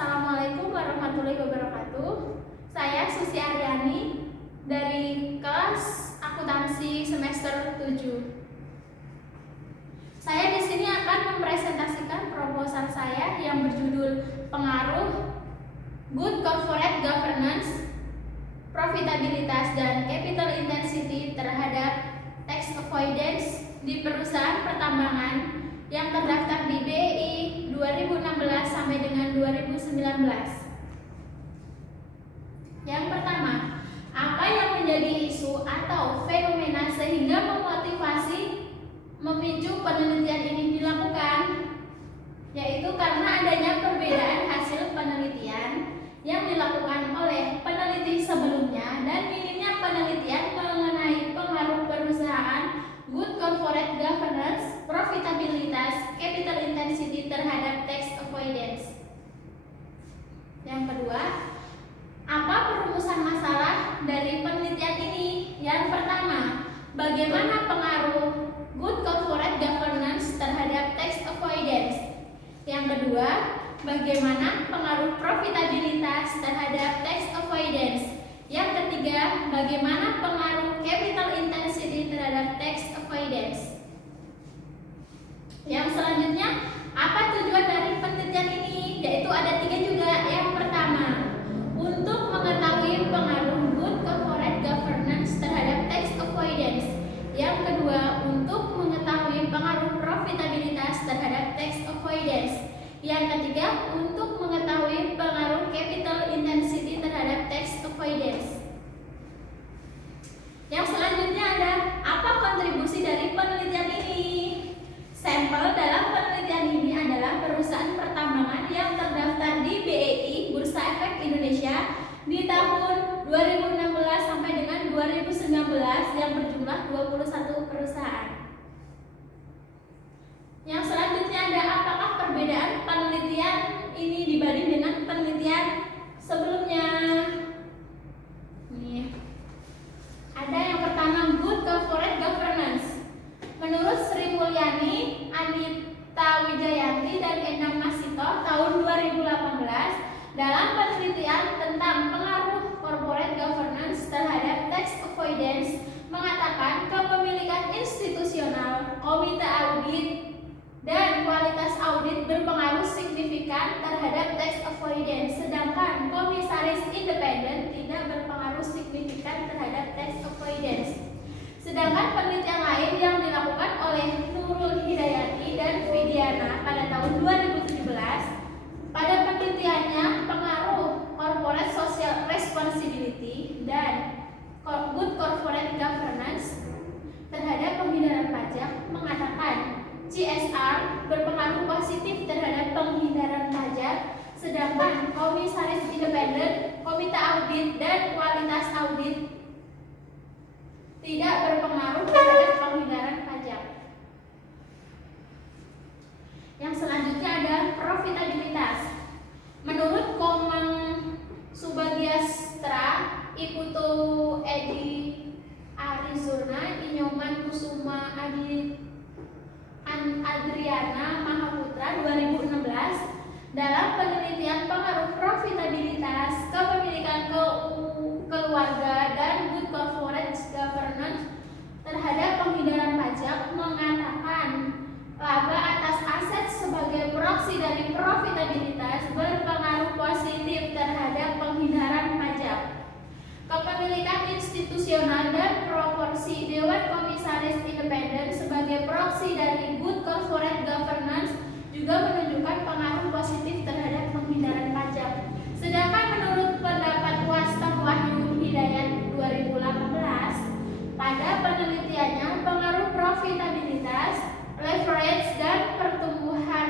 Assalamualaikum warahmatullahi wabarakatuh. Saya Susi Aryani dari kelas akuntansi semester 7. Saya di sini akan mempresentasikan proposal saya yang berjudul Pengaruh Good Corporate Governance, Profitabilitas dan Capital Intensity terhadap Tax Avoidance di perusahaan pertambangan yang terdaftar di BI 2016 sampai dengan 2019. Yang pertama, apa yang menjadi isu atau fenomena sehingga memotivasi memicu penelitian ini dilakukan? Yaitu karena adanya perbedaan hasil penelitian yang dilakukan oleh peneliti sebelumnya dan minimnya penelitian mengenai pengaruh perusahaan good corporate governance, profitabilitas, capital intensity terhadap tax avoidance. Yang kedua, apa perumusan masalah dari penelitian ini? Yang pertama, bagaimana pengaruh good corporate governance terhadap tax avoidance? Yang kedua, bagaimana pengaruh profitabilitas terhadap tax avoidance? Yang ketiga, bagaimana pengaruh capital intensity terhadap tax avoidance? Yang selanjutnya, apa tujuan dari penelitian ini? Yaitu ada 3 juga. Yang pertama, untuk mengetahui pengaruh good corporate governance terhadap tax avoidance. Yang kedua, untuk mengetahui pengaruh profitabilitas terhadap tax avoidance. Yang ketiga, untuk mengetahui pengaruh capital intensity terhadap tax avoidance. Yang selanjutnya ada apa kontribusi dari penelitian ini? Sampel dalam penelitian ini adalah perusahaan pertambangan yang terdaftar di BEI Bursa Efek Indonesia di tahun 2016 sampai dengan 2019 yang berjumlah 21 perusahaan. Yang selanjutnya ada apakah perbedaan penelitian ini dibanding dengan penelitian sebelumnya? Nih. Ada yang pertama, good corporate governance. Menurut Sri Mulyani, Anita Wijayanti dan Endang Masito tahun 2018 dalam penelitian tentang pengaruh corporate governance terhadap tax avoidance mengatakan kepemilikan institusional, komite audit dan kualitas audit berpengaruh signifikan terhadap tax avoidance, sedangkan komisaris independen tidak berpengaruh signifikan terhadap tax avoidance. Sedangkan penelitian lain yang dilakukan oleh Nurul Hidayati dan Vidiana pada tahun 2017, pada penelitiannya pengaruh corporate social responsibility dan good corporate governance terhadap penghindaran pajak mengatakan CSR berpengaruh positif terhadap penghindaran pajak, sedangkan komisaris independen, komite audit, dan kualitas audit tidak berpengaruh terhadap penghindaran pajak. Yang selanjutnya ada profitabilitas. Menurut Komang Subagyastra, Iputu Edi Arizona, Inyoman Kusuma Adriana Mahaputra 2016 dalam penelitian pengaruh profitabilitas, kepemilikan keluarga dan good corporate governance terhadap penghindaran pajak mengatakan laba atas aset sebagai proksi dari profitabilitas berpengaruh positif terhadap penghindaran pajak. Kepemilikan institusional dan proporsi Dewan Komisaris Independen sebagai proksi dari good corporate governance juga menunjukkan pengaruh positif terhadap penghindaran pajak. Sedangkan menurut pendapat Wastaf Wahyu Hidayat 2018, pada penelitiannya pengaruh profitabilitas, leverage dan pertumbuhan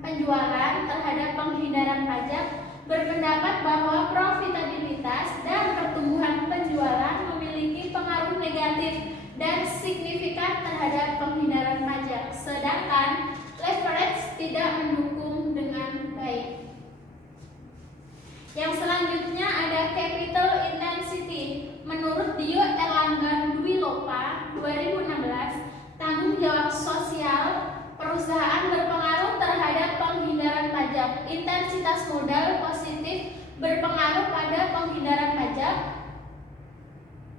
penjualan terhadap penghindaran pajak berpendapat bahwa profitabilitas dan pertumbuhan penjualan memiliki pengaruh negatif dan signifikan terhadap penghindaran pajak, sedangkan leverage tidak mendukung dengan baik. Yang selanjutnya ada capital intensity. Menurut Dio Erlangga Dwi Lopa 2016, tanggung jawab sosial perusahaan berpengaruh terhadap terhadap penghindaran pajak. Intensitas modal positif berpengaruh pada penghindaran pajak.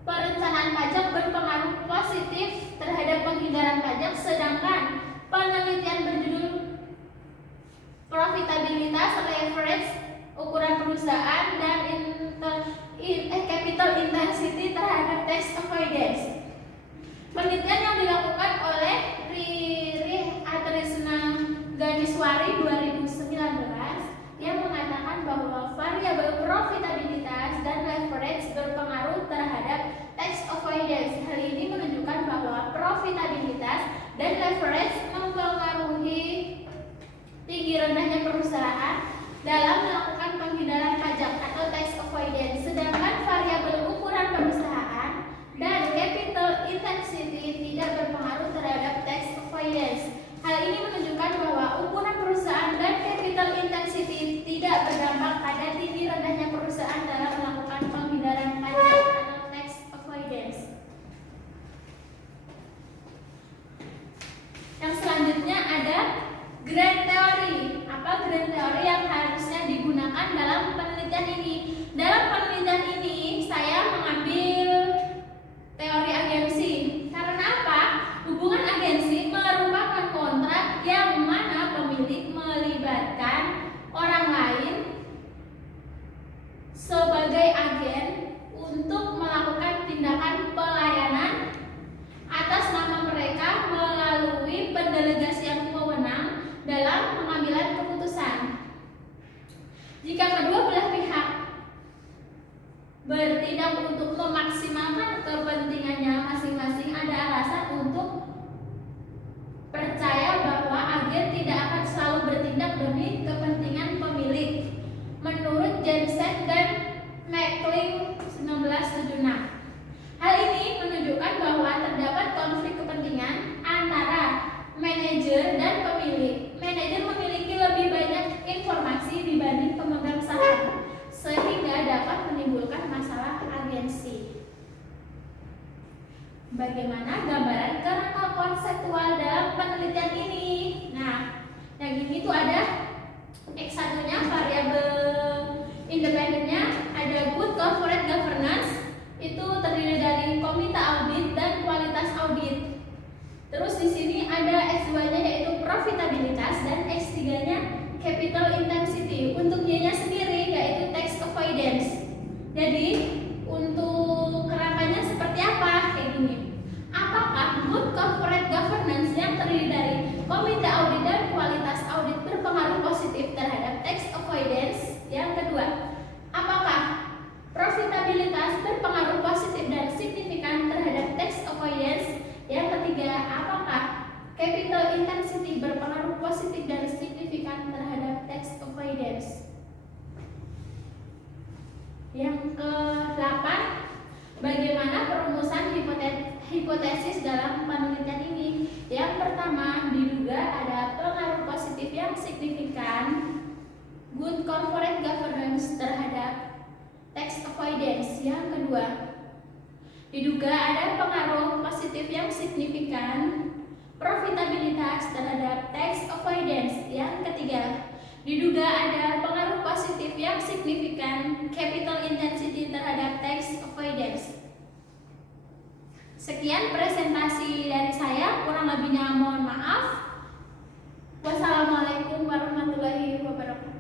Perencanaan pajak berpengaruh positif terhadap penghindaran pajak, sedangkan penelitian berjudul profitabilitas, leverage, ukuran perusahaan, dan capital intensity terhadap tax avoidance. Penelitian yang dilakukan oleh Riri Atrisna Ganeswari 2019 yang mengatakan bahwa variabel profitabilitas dan leverage berpengaruh terhadap tax avoidance. Hal ini menunjukkan bahwa profitabilitas dan leverage mempengaruhi tinggi rendahnya perusahaan dalam melakukan penghindaran pajak atau tax avoidance, sedangkan variabel ukuran perusahaan dan capital intensity tidak berpengaruh terhadap tax avoidance. Hal ini menunjukkan bahwa ukuran perusahaan dan capital intensity tidak berdampak pada tinggi rendahnya perusahaan dalam melakukan penghindaran pajak atau tax avoidance. Yang selanjutnya ada grand theory. Apa grand theory yang harusnya digunakan dalam penelitian ini? Dalam penelitian ini saya mengambil teori agensi. Karena apa? Hubungan agensi merupakan kontrak yang mana pemilik melibatkan orang lain sebagai agen untuk melakukan tindakan pelayanan atas nama mereka melalui pendelegasian wewenang dalam pengambilan keputusan. Jika kedua belah pihak bertindak untuk memaksimalkan kepentingannya masing-masing, ada alasan untuk percaya bahwa agen tidak akan selalu bertindak demi kepentingan pemilik. Menurut Jensen dan McLean 1976. Hal ini menunjukkan bahwa terdapat konflik kepentingan antara manajer dan pemilik. Manajer memiliki lebih banyak informasi dibanding pemegang saham, sehingga dapat menimbulkan masalah agensi. Bagaimana gambaran kerangka konseptual dalam penelitian ini? Nah, yang ini tuh ada X1-nya variabel independennya, ada good corporate governance, itu terdiri dari komite audit dan kualitas audit. Terus di sini ada X2-nya yaitu profitabilitas dan X3-nya capital intensity. Untuk Y-nya sendiri yaitu tax avoidance. Jadi untuk kerangkanya seperti apa? Kayak gini. Apakah good corporate governance yang terdiri dari komite audit dan kualitas audit berpengaruh positif terhadap tax avoidance? Yang kedua, apakah profitabilitas berpengaruh positif dan signifikan terhadap tax avoidance? Yang ketiga, apakah capital intensity berpengaruh positif dan signifikan terhadap tax avoidance? Yang ke-8, bagaimana perumusan hipotesis dalam penelitian ini? Yang pertama, diduga ada pengaruh positif yang signifikan good corporate governance terhadap tax avoidance. Yang kedua, diduga ada pengaruh positif yang signifikan profitabilitas terhadap tax avoidance. Yang ketiga, diduga ada pengaruh positif yang signifikan capital intensity terhadap tax avoidance. Sekian presentasi dari saya, kurang lebihnya mohon maaf. Wassalamualaikum warahmatullahi wabarakatuh.